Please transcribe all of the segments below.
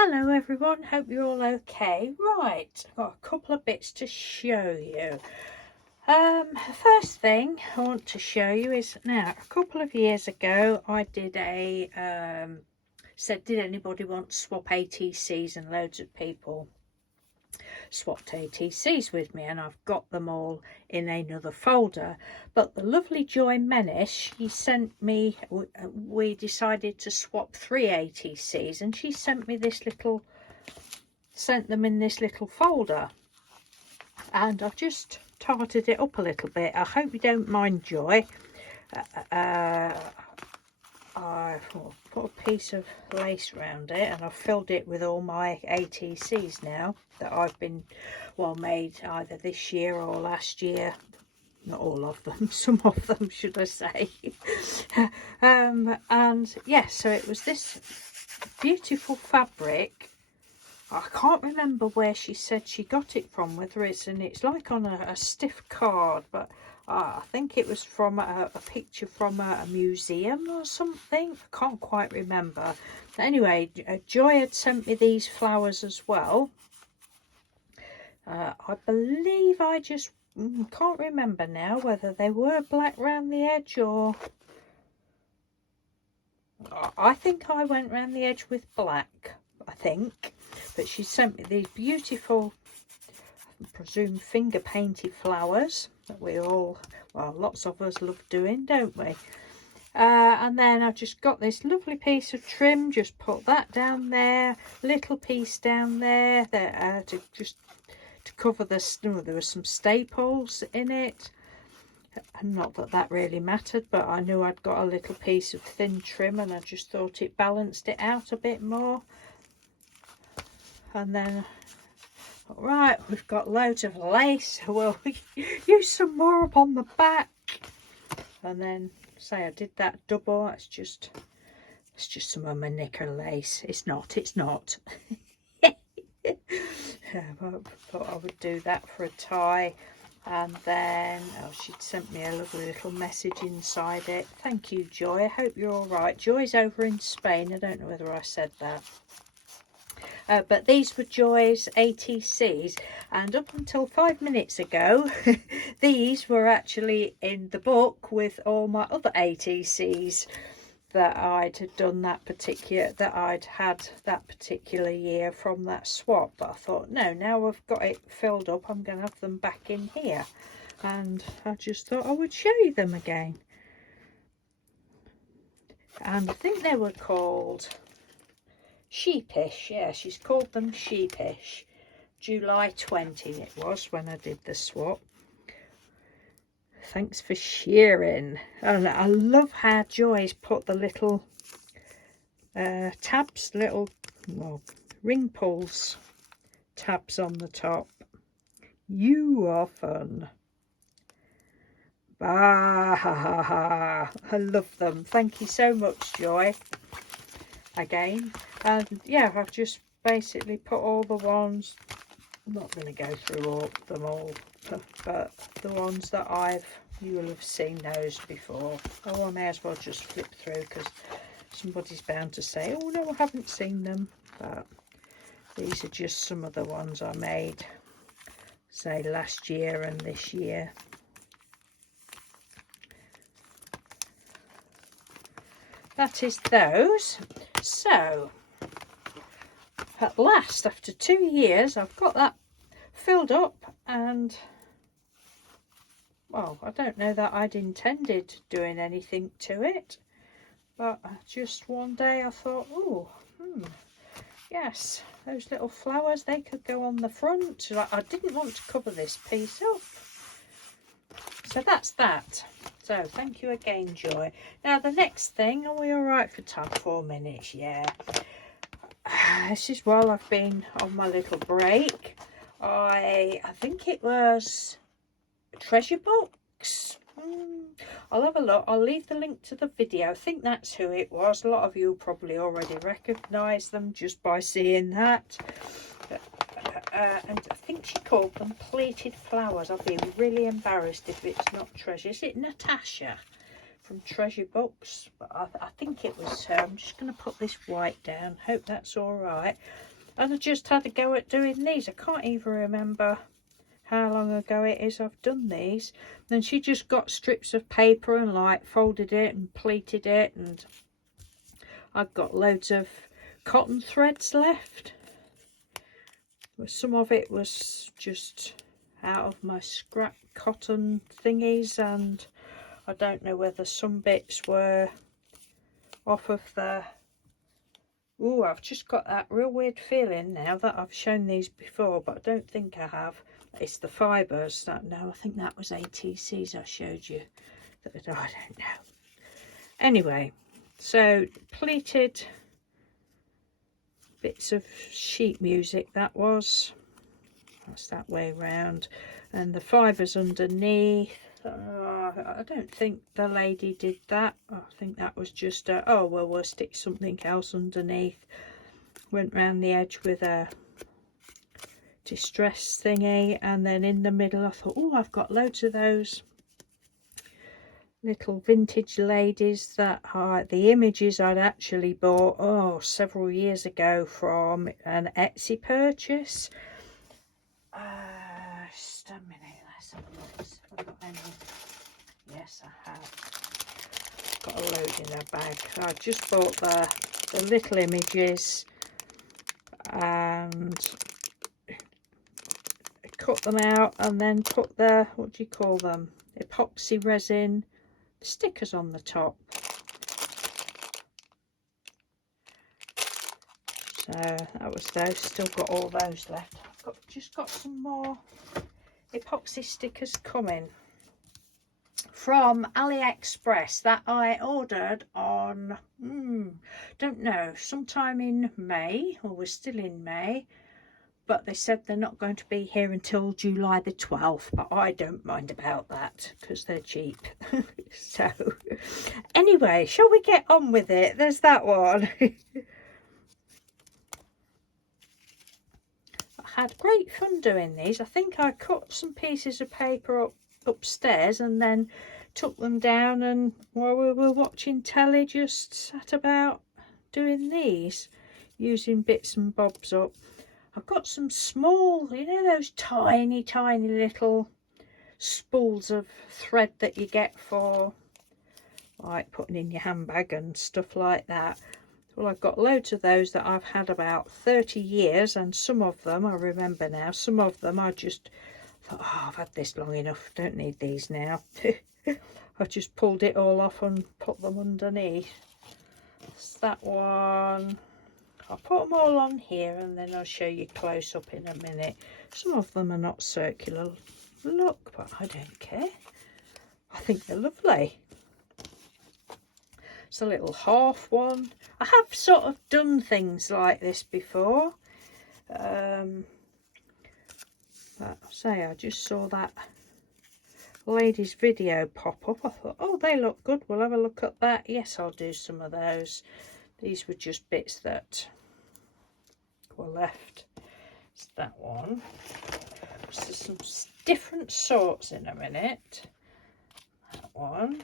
Hello everyone, hope you're all okay. Right, I've got a couple of bits to show you. First thing I want to show you is, now a couple of years ago I did a said, did anybody want to swap ATCs, and loads of people swapped ATCs with me, and I've got them all in another folder. But the lovely Joy Menis, she sent me, we decided to swap 3 ATCs, and she sent me this little, sent them in this little folder, and I've just tarted it up a little bit. I hope you don't mind, Joy. I've put a piece of lace around it, and I've filled it with all my ATCs now that I've been, well, made either this year or last year. Not all of them, some of them should I say. And yes, so it was this beautiful fabric. I can't remember where she said she got it from, whether it's like on a stiff card, but I think it was from a picture from a museum or something. I can't quite remember. Anyway, Joy had sent me these flowers as well. I believe I just can't remember now whether they were black round the edge, or I think I went round the edge with black, I think. But she sent me these beautiful, I presume, finger painted flowers that we all, well, lots of us love doing, don't we? And then I've just got this lovely piece of trim, just put that down there, little piece down there that to cover the, there were some staples in it, and not that that really mattered, but I knew I'd got a little piece of thin trim, and I just thought it balanced it out a bit more. And then, right, we've got loads of lace. We'll use some more up on the back. And then, say I did that double. It's just some of my knicker lace. It's not. I thought I would do that for a tie. And then, oh, she'd sent me a lovely little message inside it. Thank you, Joy. I hope you're all right. Joy's over in Spain. I don't know whether I said that. But these were Joy's ATCs, and up until 5 minutes ago these were actually in the book with all my other ATCs that I'd done that particular year from that swap. But I thought, no, now I've got it filled up, I'm going to have them back in here, and I just thought I would show you them again. And I think they were called Sheepish. Yeah, she's called them Sheepish. July 20 it was when I did the swap. Thanks for sharing. And I love how Joy's put the little tabs, little, well, ring pulls tabs on the top. You are fun. Ah, ha, ha, ha. I love them. Thank you so much, Joy. Again, and yeah, I've just basically put all the ones, I'm not going to go through them all, but the ones that you will have seen those before. Oh, I may as well just flip through, because somebody's bound to say, oh no, I haven't seen them. But these are just some of the ones I made, say, last year and this year. That is those. So at last, after 2 years, I've got that filled up, and well, I don't know that I'd intended doing anything to it, but just one day I thought, oh, yes, those little flowers, they could go on the front. I didn't want to cover this piece up. So that's that. So thank you again, Joy. Now the next thing, are we all right for time? 4 minutes, yeah. This is while I've been on my little break. I think it was Treasurebooks. I'll have a look. I'll leave the link to the video. I think that's who it was. A lot of you probably already recognise them just by seeing that. And I think she called them Pleated flowers. I'll be really embarrassed if it's not Treasure. Is it Natasha from Treasurebooks, but I think it was her. I'm just going to put this white down, hope that's all right. And I just had a go at doing these. I can't even remember how long ago it is I've done these. Then she just got strips of paper and like folded it and pleated it, and I've got loads of cotton threads left. Some of it was just out of my scrap cotton thingies, and I don't know whether some bits were off of the... Oh, I've just got that real weird feeling now that I've shown these before, but I don't think I have. It's the fibres that... No, I think that was ATCs I showed you. I don't know. Anyway, so pleated bits of sheet music that was. That's that way round. And the fibres underneath. I don't think the lady did that. I think that was just a, oh well, we'll stick something else underneath. Went round the edge with a distress thingy, and then in the middle I thought, oh, I've got loads of those little vintage ladies that are the images I'd actually bought several years ago from an Etsy purchase. Just a minute, let's have a look. Have I got any? Yes, I have. Got a load in a bag. So I just bought the little images and cut them out, and then put the, what do you call them, epoxy resin stickers on the top. So that was those. Still got all those left. I've just got some more epoxy stickers coming from AliExpress that I ordered on don't know, sometime in May, or we're still in May, but they said they're not going to be here until July the 12th, but I don't mind about that because they're cheap. So anyway, shall we get on with it? There's that one. I had great fun doing these. I think I cut some pieces of paper upstairs and then took them down, and while we were watching telly just sat about doing these, using bits and bobs up. I've got some small, you know, those tiny little spools of thread that you get for like putting in your handbag and stuff like that. Well, I've got loads of those that I've had about 30 years, and some of them, I remember now, some of them I just thought, oh, I've had this long enough, don't need these now. I just pulled it all off and put them underneath. That's that one. I'll put them all on here and then I'll show you close up in a minute. Some of them are not circular look, but I don't care. I think they're lovely. It's a little half one. I have sort of done things like this before. But say I just saw that lady's video pop up. I thought, oh, they look good, we'll have a look at that. Yes, I'll do some of those. These were just bits that were left. It's that one. There's some different sorts in a minute. That one.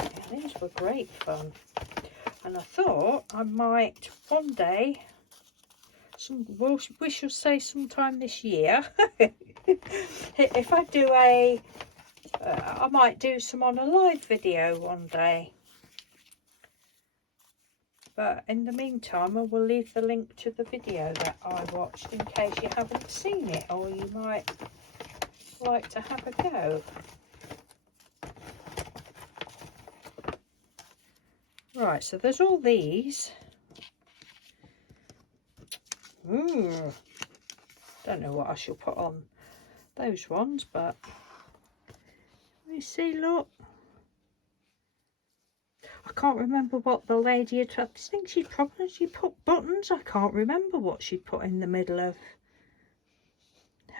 Yeah, these were great fun. And I thought I might one day, we shall say sometime this year, if I do a, I might do some on a live video one day. But in the meantime, I will leave the link to the video that I watched in case you haven't seen it, or you might like to have a go. Right, so there's all these. Don't know what I shall put on those ones, but you see, look. I can't remember what the lady had. I think she put buttons. I can't remember what she put in the middle of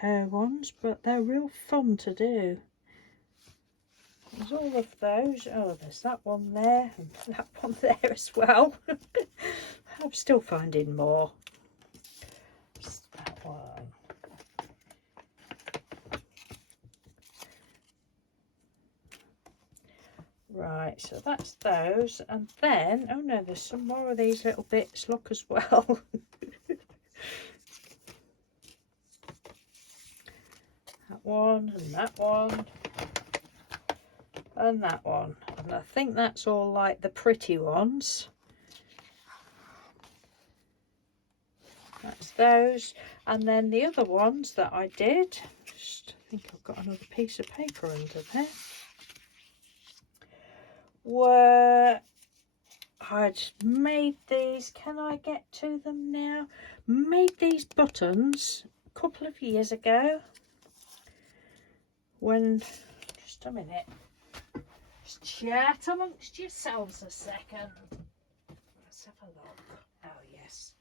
her ones, but they're real fun to do. There's all of those. Oh, there's that one there and that one there as well. I'm still finding more. There's that one. so that's those. And then, oh no, there's some more of these little bits, look, as well. That one and that one and that one, and I think that's all like the pretty ones. That's those. And then the other ones that I did, just I think I've got another piece of paper under there, were, I'd made these, can I get to them now? Made these buttons a couple of years ago when, just a minute, just chat amongst yourselves a second. Let's have a look. Oh yes.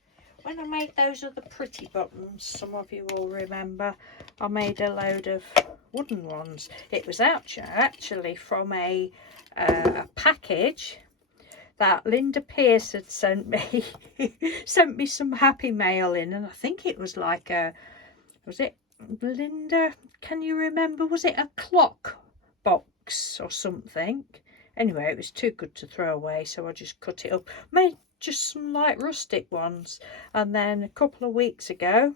When I made those other pretty buttons, some of you will remember, I made a load of wooden ones. It was actually from a package that Linda Pierce had sent me. Sent me some happy mail in, and I think it was like a, was it, Linda, can you remember, was it a clock box or something? Anyway, it was too good to throw away, so I just cut it up, made just some light rustic ones. And then a couple of weeks ago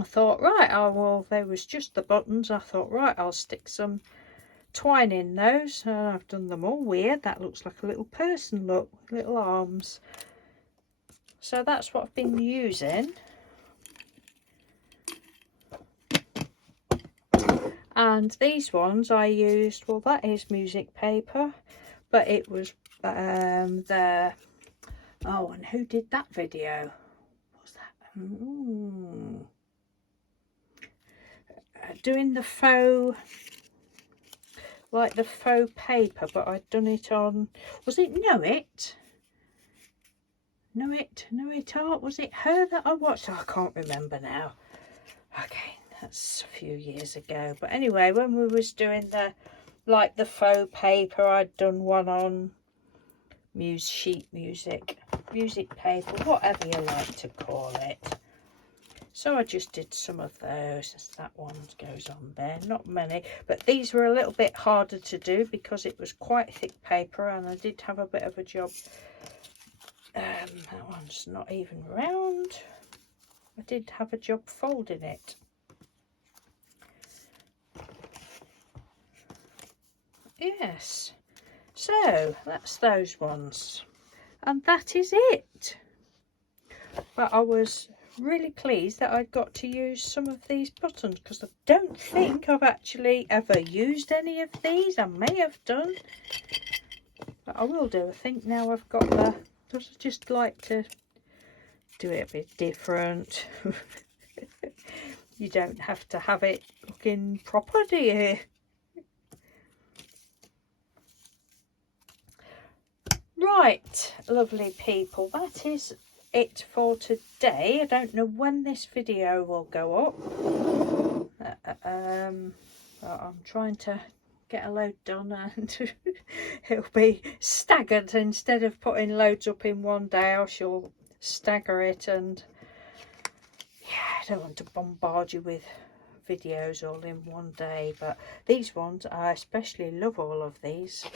I thought, right, oh well, there was just the buttons. I thought, right, I'll stick some twine in those. I've done them all weird. That looks like a little person, look, little arms. So that's what I've been using. And these ones I used, well, that is music paper, but it was the, oh, and who did that video? What was that? Doing the faux, like the faux paper, but I'd done it on, was it Know It Art? Was it her that I watched? Oh, I can't remember now. Okay, that's a few years ago. But anyway, when we was doing the, like the faux paper, I'd done one on sheet music paper, whatever you like to call it. So I just did some of those, as that one goes on there. Not many, but these were a little bit harder to do because it was quite thick paper, and I did have a bit of a job. That one's not even round. I did have a job folding it. Yes, so that's those ones, and that is it. But I was really pleased that I got to use some of these buttons, because I don't think I've actually ever used any of these. I may have done, but I will do. I think now I've got the, because I just like to do it a bit different. You don't have to have it looking proper, do you? Right, lovely people, that is it for today. I don't know when this video will go up. I'm trying to get a load done, and it'll be staggered. Instead of putting loads up in one day, I shall stagger it. And yeah, I don't want to bombard you with videos all in one day, but these ones, I especially love all of these.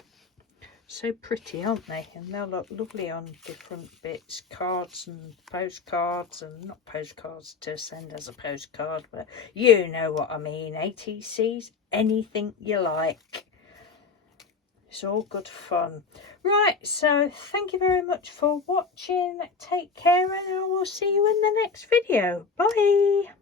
So pretty, aren't they? And they'll look lovely on different bits, cards and postcards, and not postcards to send as a postcard, but you know what I mean. ATCs, anything you like. It's all good fun. Right, so thank you very much for watching. Take care, and I will see you in the next video. Bye.